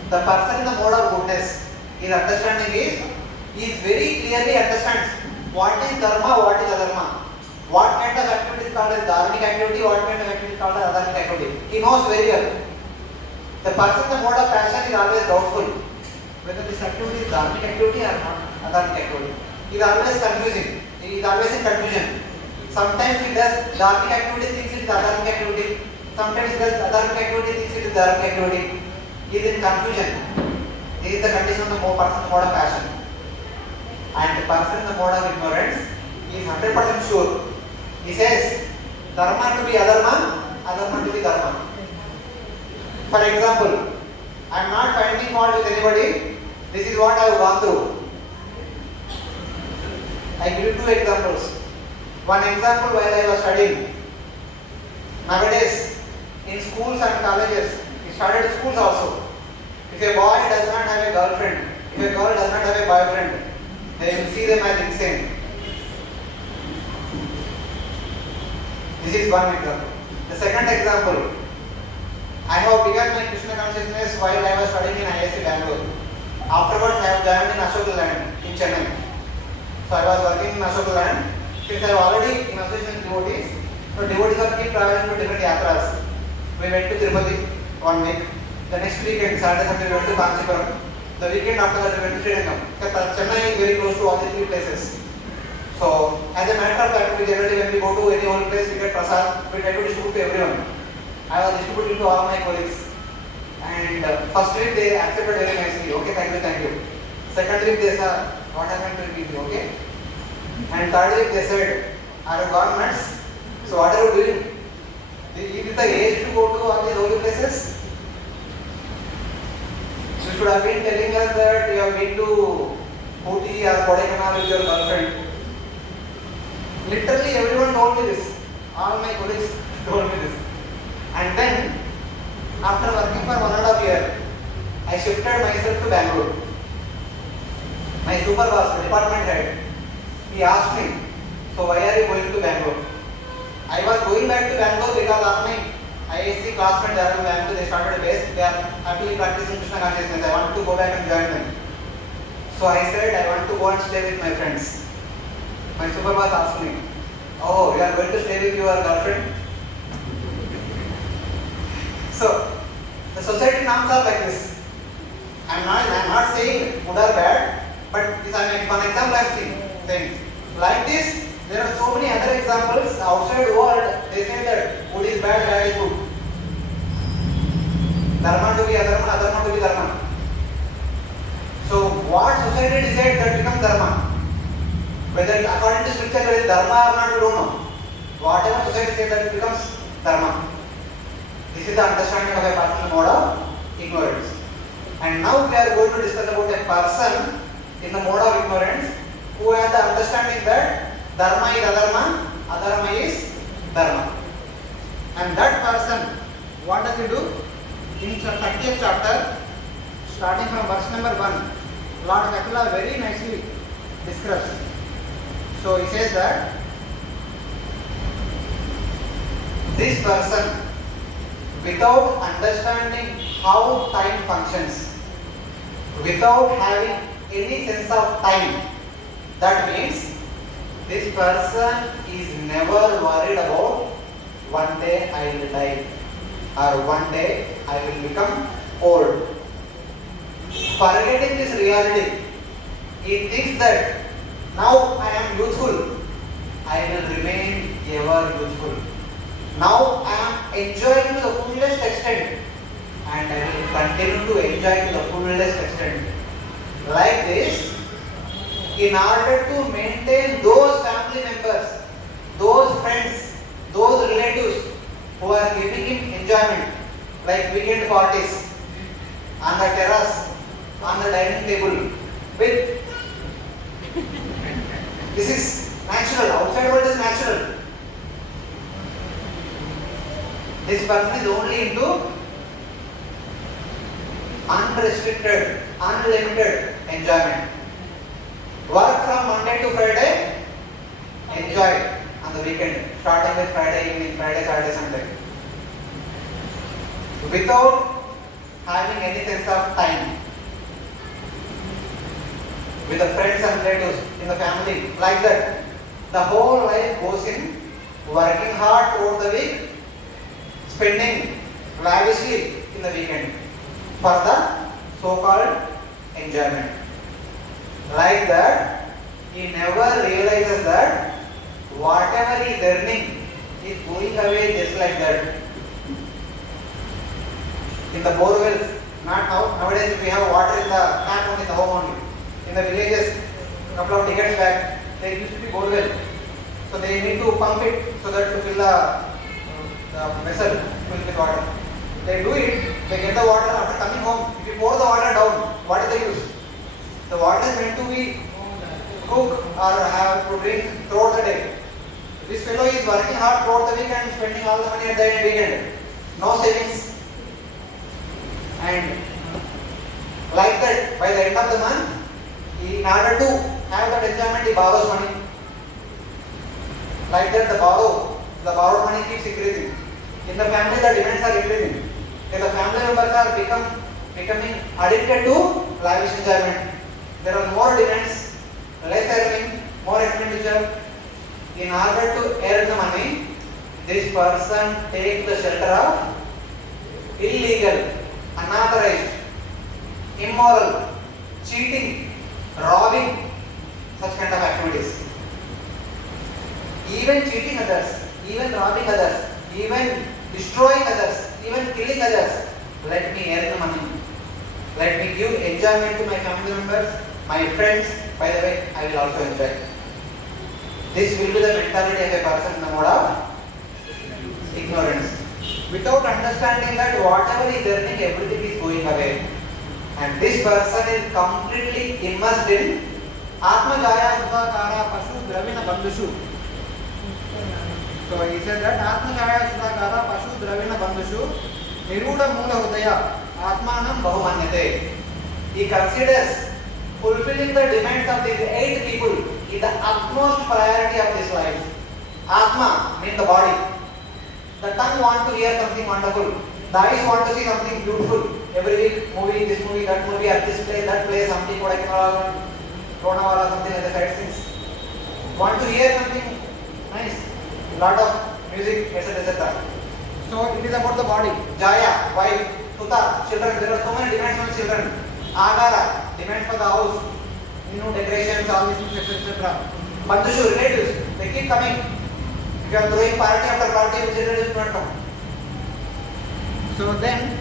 the person in the mode of goodness, his understanding is, he is very clearly understands what is dharma, what is adharma, what kind of activity is called as dharmic activity, what kind of activity is called as adharmic activity. He knows very well. The person in the mode of passion is always doubtful whether this activity is dharmic activity or not adharmic activity. He is always confusing. He is always in confusion. Sometimes he does dharmic activity, thinks it is adharmic activity. Sometimes he does adharmic activity, thinks it is dharmic activity. He is in confusion. This is the condition of the person in the mode of passion. And the person in the mode of ignorance is 100% sure. He says, dharma to be adharma, adharma to be dharma. For example, I am not finding fault with anybody. This is what I have gone through. I give you 2 examples. One example while I was studying. Nowadays, in schools and colleges, we started schools also. If a boy does not have a girlfriend, if a girl does not have a boyfriend, they will see them as insane. This is one example. The second example, I have begun my Krishna consciousness while I was studying in ISC Bangalore. Afterwards, I have joined in Ashok Land in Chennai. So I was working in Ashok Land. Since I have already in association with devotees, so devotees are keep traveling to different yatras. We went to Tirupati 1 week. The next weekend, Saturday, Sunday, we went to Kanchipuram. The weekend after that, we went to Srirangam. Chennai is very close to all these 3 places. So, as a matter of fact, we generally when we go to any one place, we get prasad, we try to distribute to everyone. I was distributing to all my colleagues. And first trip they accepted very nicely. Okay, thank you, thank you. Second trip they said, what happened to you? Okay. And third trip they said, are you gone nuts? So what are you doing? Is the age to go to all these holy places? You should have been telling us that you have been to Ooty or Kodaikanal with your girlfriend. Literally everyone told me this. All my colleagues told me this. And then, after working for 1.5 years, I shifted myself to Bangalore. My super boss, department head, he asked me, so why are you going to Bangalore? I was going back to Bangalore because of my ISC classmates are in Bangalore. They started a base. They are happily practicing Krishna consciousness. I wanted to go back and join them. So I said I want to go and stay with my friends. My super boss asked me, oh, you are going to stay with your girlfriend? So the society norms are like this. I'm not saying good or bad, but this is one example I'm saying. Like this, there are so many other examples outside the world. They say that good is bad, bad is good. Dharma to be adharma, adharma to be dharma. So what society decides that becomes dharma. Whether according to scripture it is dharma or not, we don't know. Whatever society says that it becomes dharma. This is the understanding of a particular mode of ignorance. And now we are going to discuss about a person in the mode of ignorance who has the understanding that dharma is adharma, adharma is dharma. And that person, what does he do? In 30th chapter, starting from verse number 1, Lord Kapila very nicely describes. So he says that this person, without understanding how time functions, without having any sense of time, that means this person is never worried about one day I will die or one day I will become old. Forgetting this reality, he thinks that now I am youthful, I will remain ever youthful. Now I am enjoying to the fullest extent and I will continue to enjoy to the fullest extent. Like this, in order to maintain those family members, those friends, those relatives who are giving him enjoyment, like weekend parties, on the terrace, on the dining table, with this is natural, outside world is natural. This person is only into unrestricted, unlimited enjoyment. Work from Monday to Friday, enjoy on the weekend, starting with Friday evening, Friday, Saturday, Sunday. Without having any sense of time. With the friends and relatives, in the family, like that. The whole life goes in working hard throughout the week, spending lavishly in the weekend for the so-called enjoyment. Like that, he never realizes that whatever he is earning is going away just like that. In the borewells, not now, nowadays we have water in the tap only, in the home only. In the villages, a couple of decades back, there used to be borewell. So they need to pump it so that to fill the vessel filled with water. They do it, they get the water after coming home. If you pour the water down, what is the use? The water is meant to be cooked or have to drink throughout the day. This fellow is working hard throughout the week and spending all the money at the weekend. No savings. And like that, by the end of the month, in order to have that enjoyment, he borrows money. Like that, the borrowed money keeps increasing. In the family, the demands are increasing. If the family members are becoming addicted to lavish enjoyment, there are more demands, less earning, more expenditure. In order to earn the money, this person takes the shelter of illegal, unauthorized, immoral, cheating, robbing, such kind of activities. Even cheating others, even robbing others, even destroying others, even killing others, Let me earn money. Let me give enjoyment to my family members, my friends. By the way, I will also enjoy. This will be the mentality of a person in the mode of ignorance. Without understanding that whatever he is earning, everything is going away. And this person is completely immersed in Atma Jaya Sudhakara Pashu Dravina Bandhushu. So he said that Atma Jaya Sudhakara Pashu Dravina Bandhushu Niruda Mula Hudaya Atmanam Bahumanyate. He considers fulfilling the demands of these 8 people is the utmost priority of this life. Atma means the body. The tongue wants to hear something wonderful. The eyes want to see something beautiful. Every week, movie, this movie, that movie, at this place, that place, something Kodaikanal, Lonavala, something like the sightseeings. Want to hear something nice. Lot of music, etc. etc. So it is about the body. Jaya, wife, Tuta, children. There are so many demands on children. Agara, demands for the house. Decorations, all these things, etc. Bandhushu, relatives, they keep coming. If you are throwing party after party, your children will not come. So then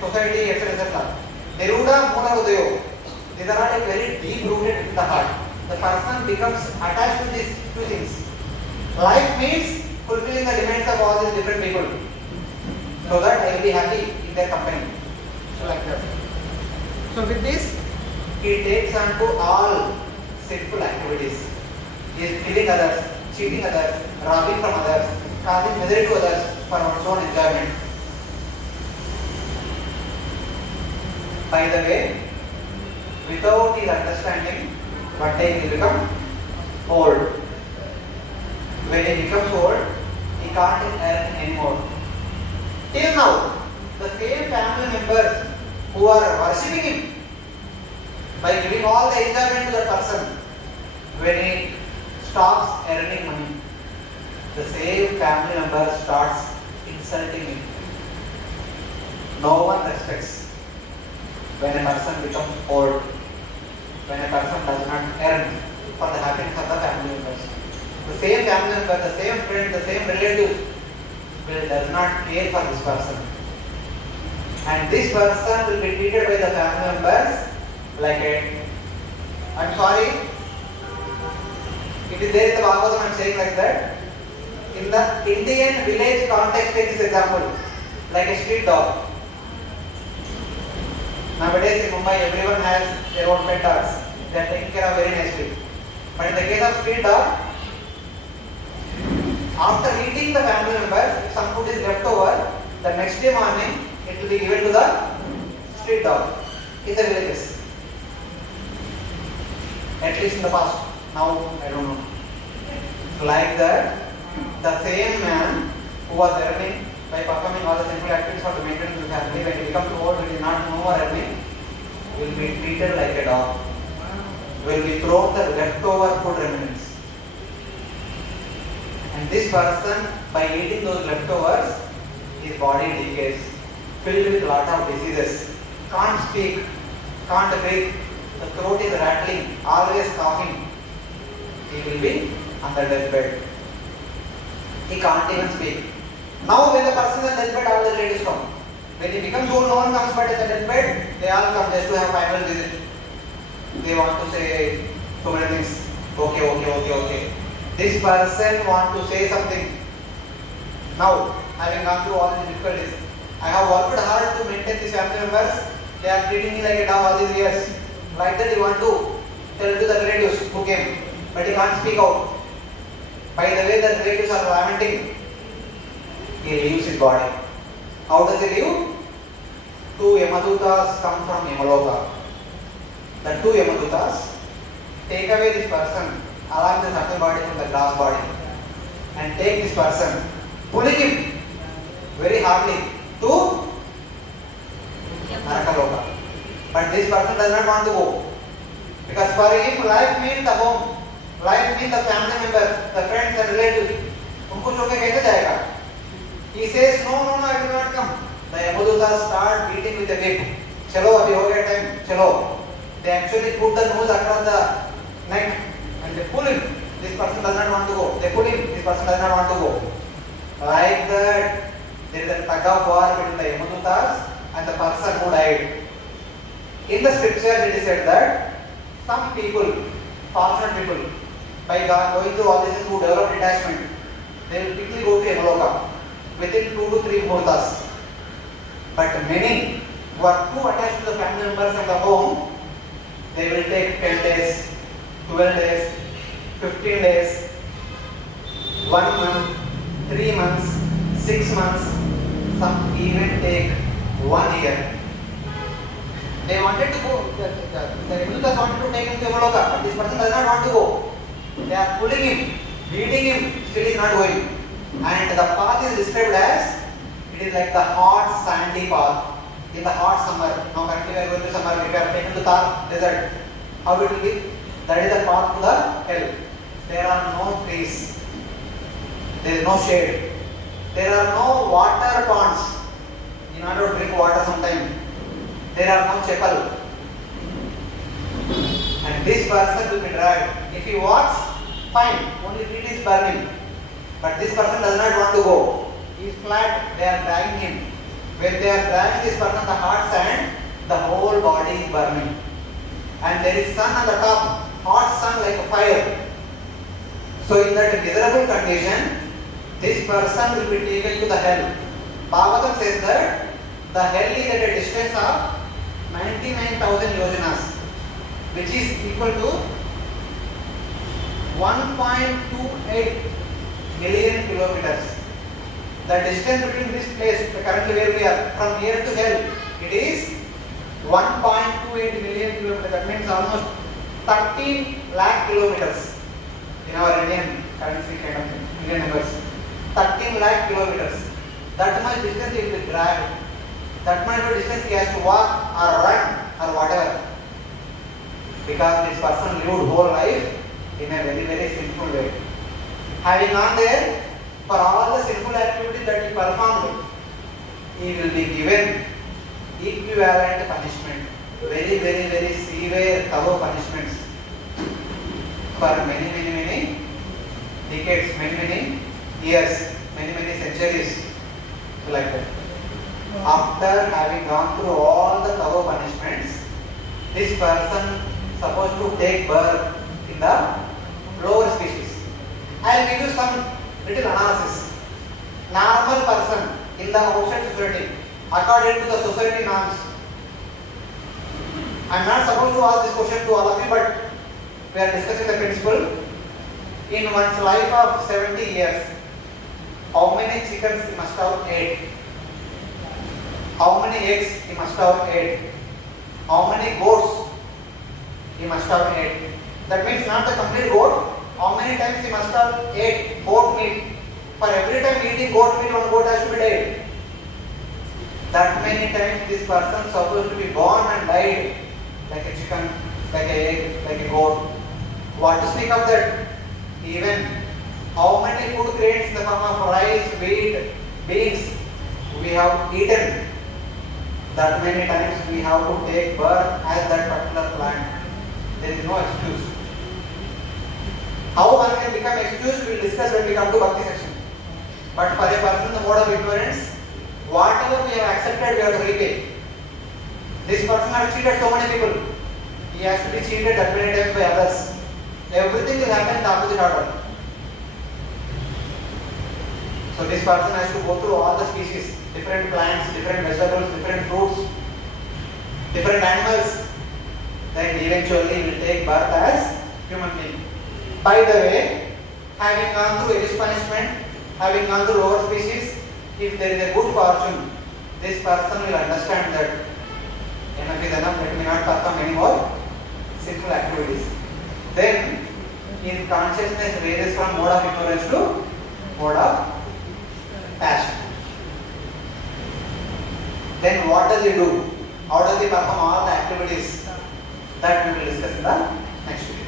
society, etc. Niruda Mula Udayo. These are all very deep rooted in the heart. The person becomes attached to these 2 things. Life means fulfilling the demands of all these different people, so that I will be happy in their company. So like that. So with this, he takes on to all sinful activities. He is killing others, cheating others, robbing from others, causing misery to others for one's own enjoyment. By the way, without his understanding, one day he will become old. When he becomes old, he can't earn anymore. Till now, the same family members who are worshipping him by giving all the enjoyment to that person, when he stops earning money, the same family member starts insulting him. No one respects when a person becomes old, when a person does not earn for the happiness of the family members. The same family member, the same friend, the same relative does not care for this person. And this person will be treated by the family members like a, I'm sorry, it is there in the Bhagavatam, I am saying like that. In the Indian village context, take this example, like a street dog. Nowadays in Mumbai, everyone has their own pet dogs. They are taken care of very nicely. But in the case of street dog, after eating the family members, if some food is left over, the next day morning, it will be given to the street dog in the villages. At least in the past. Now, I don't know. Like that, the same man who was earning by performing all the sinful activities for the maintenance of the family, when he becomes old, when he is not no more earning, will be treated like a dog. Will be thrown the leftover food remnants. And this person, by eating those leftovers, his body decays, filled with a lot of diseases, can't speak, can't breathe, the throat is rattling, always coughing. He will be on the deathbed. He can't even speak. Now when the person is on deathbed, all the relatives come. When he becomes old, no one comes, but at the deathbed, they all come just to have final visit. They want to say so many things. Okay. This person wants to say something. Now, having gone through all these difficulties, I have worked hard to maintain these family members. They are treating me like a dog all these years. Like that, he want to tell to the relatives who came, but he can't speak out. By the way, the relatives are lamenting. He leaves his body. How does he leave? 2 Yamadutas come from Yamaloka. The 2 Yamadutas take away this person along the subtle body from the glass body and take this person, pulling him very hardly to Narakaloka. But this person does not want to go, because for him life means the home, life means the family members, the friends and relatives. उनको छोड़ के कैसे जाएगा? He says no, I will not come. The Yamadutas start beating with a whip. चलो अभी हो गया time, चलो. They actually put the noose across the neck and they pull him. This person does not want to go. They pull him. This person does not want to go. Like that, There is a tug of war between the Yamadutas and the person who died. In the scripture it is said that some people, fortunate people, by going through all this who develop detachment, they will quickly go to Yamaloka within 2 to 3 muhurtas. But many who are too attached to the family members and the home, they will take 10 days, 12 days, 15 days, 1 month, 3 months, 6 months, some even take 1 year. They wanted to go, the Yamadutas wanted to take him to Yamaloka, but this person does not want to go. They are pulling him, beating him, still he is not going. And the path is described as, it is like the hot sandy path in the hot summer. Now currently we are going to summer, we are taken to Thar desert. How it will be? That is the path to the hell. There are no trees. There is no shade. There are no water ponds. In order to drink water sometime. There are no chapel. And this person will be dragged. If he walks, fine, only feet is burning. But this person does not want to go. He is flat, they are dragging him. When they are dragging this person, the hot sand, the whole body is burning. And there is sun on the top, hot sun like a fire. So in that miserable condition, this person will be taken to the hell. Bhagavatam says that the hell is at a distance of 99,000 yojanas, which is equal to 1.28 million kilometers. The distance between this place, currently where we are, from here to hell, it is 1.28 million kilometers. That means almost 13 lakh kilometers in our Indian currency kind of thing, Indian numbers. 13 lakh kilometers. That much distance he will drive. That much distance he has to walk or run or whatever. Because this person lived whole life in a very, very sinful way. Having gone there, for all the sinful activities that he performed, he will be given equivalent punishment. Very, very, very severe, thorough punishments. For many decades, many years, many centuries. Like that. After having gone through all the thorough punishments, this person supposed to take birth in the lower species. I will give you some little analysis. Normal person in the outside society, according to the society norms. I am not supposed to ask this question to all of you, but we are discussing the principle. In one's life of 70 years, how many chickens he must have ate? How many eggs he must have ate? How many goats he must have ate? That means not the complete goat. How many times he must have ate goat meat? For every time eating goat meat, one goat has to be dead. That many times this person is supposed to be born and died like a chicken, like an egg, like a goat. What to speak of that? Even how many food grains in the form of rice, wheat, beans we have eaten, that many times we have to take birth as that particular plant. There is no excuse. How one can become excused, we will discuss when we come to Bhakti section. But for a person in the mode of ignorance, whatever we have accepted, we have to repay. This person has cheated so many people. He has to be cheated that many times by others. Everything will happen in the opposite order. So this person has to go through all the species, different plants, different vegetables, different fruits, different animals. Then eventually will take birth as human being. By the way, having gone through Elish punishment, having gone through lower species, if there is a good fortune, this person will understand that enough is enough, let me not perform any more sinful activities. Then his consciousness raises from mode of ignorance to mode of passion. Then what does he do? How does he perform all the activities? That we will discuss in the next video.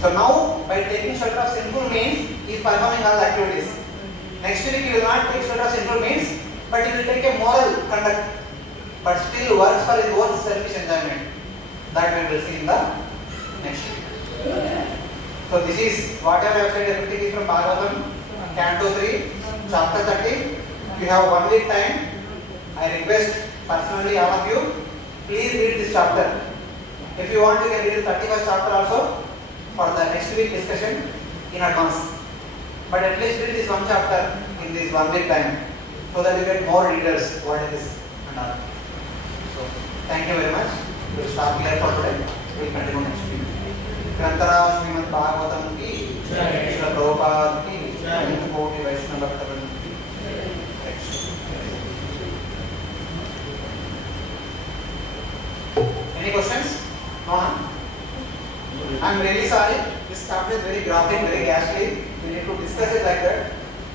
So now, by taking shelter of sinful means, he is performing all the activities. Next week he will not take shelter of sinful means, but he will take a moral conduct, but still works for his own selfish enjoyment. That we will see in the next week. So this is whatever I have said, everything is from Bhagavatam, Canto 3, Chapter 30, You have 1 week time. I request personally all of you, please read this chapter. If you want, you can read the 31st chapter also for the next week discussion in advance. But at least read this one chapter in this 1 week time so that you get more readers what it is and all. So thank you very much. We will stop here for today. We will continue next week. ग्रंथरा Shrimad Bhagavatam की जय। श्रील प्रभुपाद की जय। कोटि वैष्णव भक्तवृंद की Any questions? No, no? I'm really sorry. This chapter is very graphic, very ghastly. We need to discuss it like that.